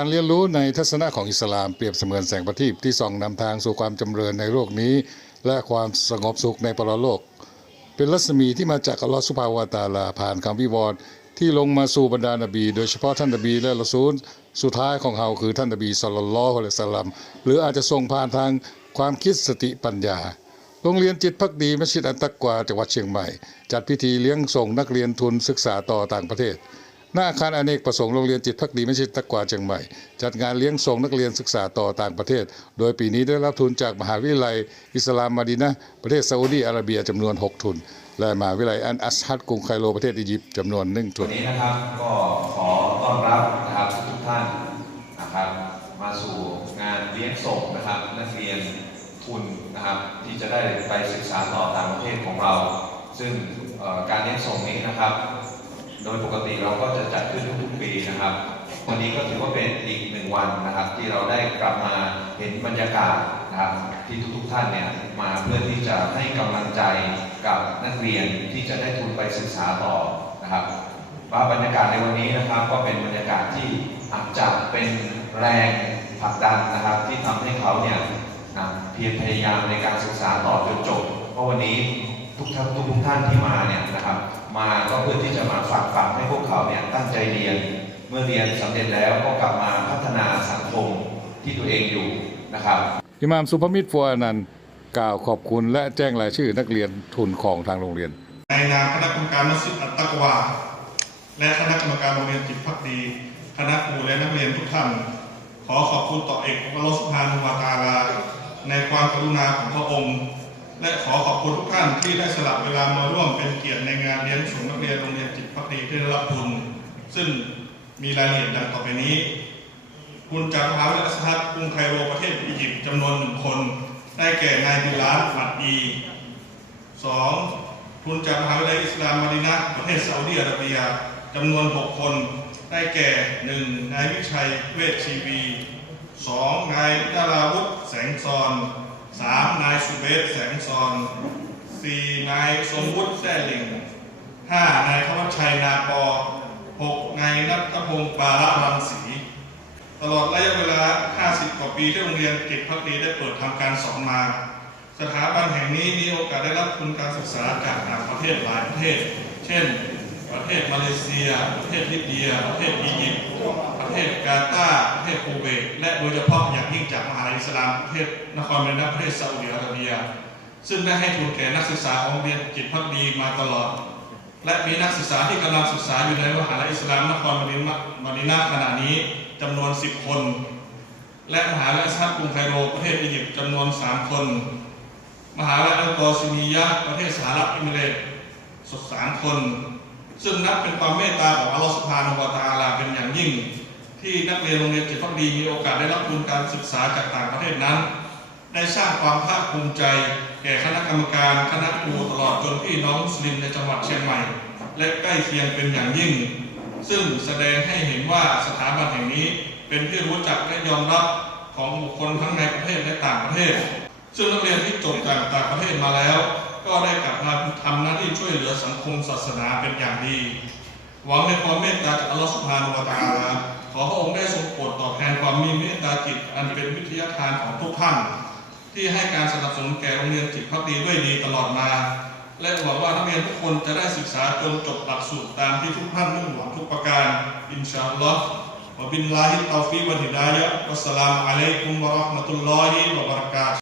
การเรียนรู้ในทัศนะของอิสลามเปรียบเสมือนแสงประทีปที่ส่องนำทางสู่ความจำเริญในโลกนี้ และความสงบสุขในปรโลก เป็นรัศมีที่มาจากอัลลอฮฺสุบฮาวตาลา ผ่านคำวิวรณ์ที่ลงมาสู่บรรดานบี โดยเฉพาะท่านนบีและรอซูลสุดท้ายของเขาคือท่านนบีศ็อลลัลลอฮุอะลัยฮิวะสลลัมหรืออาจจะส่งผ่านทางความคิดสติปัญญา โรงเรียนจิตพักดีมัสยิดอันตักกวาจังหวัดเชียงใหม่ จัดพิธีเลี้ยงส่งนักเรียนทุนศึกษาต่อต่างประเทศ หน้าอาคารอเนกประสงค์โรงเรียนจิตพักดีมัสยิดตักวาเชียงใหม่ จัดงานเลี้ยงส่งนักเรียนศึกษาต่อต่างประเทศ โดยปีนี้ได้รับทุนจากมหาวิทยาลัย อิสลามมาดีนะประเทศซาอุดีอาระเบียจำนวน 6 ทุน และมหาวิทยาลัยอันอัสฮัดกรุงไคโรประเทศอียิปต์จำนวน1ทุวันนนี้นะครับก็ขอต้อนรับนะครับทุกท่านนะครับมาสู่งานเลี้ยงส่งนะครับนักเรียนทุนนะครับที่จะได้ไปศึกษาต่อต่างประเทศของเรา ซึ่งการเลี้ยงส่งนี้นะครับ โดยปกติเราก็จะจัดขึ้นทุกๆปีนะครับ วันนี้ก็ถือว่าเป็นอีกหนึ่งวันนะครับ ที่เราได้กลับมาเห็นบรรยากาศนะครับที่ทุกๆท่านเนี่ยมาเพื่อที่จะให้กำลังใจกับนักเรียนที่จะได้ทุนไปศึกษาต่อนะครับว่าบรรยากาศในวันนี้นะครับ ก็เป็นบรรยากาศที่อาจจะเป็นแรงผลักดันนะครับ ที่ทำให้เขาเนี่ยนะเพียรพยายามในการศึกษาต่อจนจบเพราะวันนี้ ทุกท่านทุกทุกท่านที่มาเนี่ยนะครับ มาก็เพื่อที่จะมาฝากฝังให้พวกเขาเนี่ยตั้งใจเรียน เมื่อเรียนสำเร็จแล้วก็กลับมาพัฒนาสังคมที่ตัวเองอยู่นะครับอิหม่ามสุภมิตรฟัวอนันต์กล่าวขอบคุณและแจ้งรายชื่อนักเรียนทุนของทางโรงเรียน ในนามคณะกรรมการมัสยิดอัตตักวา และคณะกรรมการโรงเรียนจิตพักดีคณะครูและนักเรียนทุกท่าน ขอขอบคุณต่อเอกอัลลอฮฺสุบฮานุวาตาลา ในความกรุณาของพระองค์ และขอขอบคุณทุกท่านที่ได้สละเวลามาร่วมเป็นเกียรติในงานเลี้ยงส่งนักเรียนโรงเรียนจิตพักดีที่ได้รับทุนซึ่งมีรายละเอียดดังต่อไปนี้ คุณจากมหาวิทยาลัยอัสฮัดกรุงไคโรประเทศอียิปต์จำนวนหนึ่งคน ได้แก่นายบิลาสมัดอีสองทุนจากมหาวิทยาลัยอิสลามมาดินะประเทศซาอุดิอาระเบียจำนวน6คน ได้แก่ 1. นายวิชัยเวชชีวี 2. นายดาราวุฒิแสงซอน 3. นายสุเบศแสงซอน 4. นายสมวุฒิแซ่หลิง 5. นายธวัชชัยนาปอ 6. นายนัทพงศ์ปาระรังสี ตลอดระยะเวลา 50 กว่าปีที่โรงเรียนเก็บพักดีได้เปิดทำการสอนมา สถาบันแห่งนี้มีโอกาสได้รับทุนการศึกษาจากต่างประเทศหลายประเทศ เช่น ประเทศมาเลเซีย ประเทศลิเบีย ประเทศอียิปต์ประเทศกาตาร์ประเทศคูเวตและโดยเฉพาะอย่างยิ่งจากมหาวิทยาลัยอิสลามประเทศนครเมนาประเทศซาอุดิอาระเบีย ซึ่งได้ให้ทุนแก่นักศึกษาของเรียนจิตพักดีมาตลอด และมีนักศึกษาที่กำลังศึกษาอยู่ในมหาวิทยาลัยอิสลามนครมดินมดินาขณะนี้จำนวน 10 คน และมหาวิทยาลัยชาติกรุงไคโรประเทศอียิปต์จำนวน 3 คน มหาวิทยาลัยอัลกอซิมียะประเทศสหรัฐอเมริกาสดสามคน ซึ่งนับเป็นความเมตตาของอัลลอฮฺสุบฮานวตาลาเป็นอย่างยิ่ง ที่นักเรียนโรงเรียนจิตพักดีมีโอกาสได้รับทุนการศึกษาจากต่างประเทศนั้น ได้สร้างความภาคภูมิใจ แก่คณะกรรมการคณะครูตลอดจนพี่น้องมุสลิมในจังหวัดเชียงใหม่ และใกล้เคียงเป็นอย่างยิ่ง ซึ่งแสดงให้เห็นว่าสถาบันแห่งนี้เป็นที่รู้จักและยอมรับของบุคคลทั้งในประเทศและต่างประเทศ ซึ่งนักเรียนที่จบจากต่างประเทศมาแล้ว ก็ได้กลับมาทำหน้าที่ช่วยเหลือสังคมศาสนาเป็นอย่างดี หวังในความเมตตาจากอัลลอฮฺสุบฮานุวะตาลาขอพระองค์ได้ทรงโปรดตอบแทนความมีเมตตาจิตอันเป็นวิทยาทานของทุกท่าน ที่ให้การสนับสนุนแก่โรงเรียนจิตพักดีด้วยดีตลอดมา และหวังว่านักเรียนทุกคนจะได้ศึกษาจนจบหลักสูตรตามที่ทุกท่านมุ่งหวังทุกประการอินชาอัลลอฮ์วะบิลลาฮิต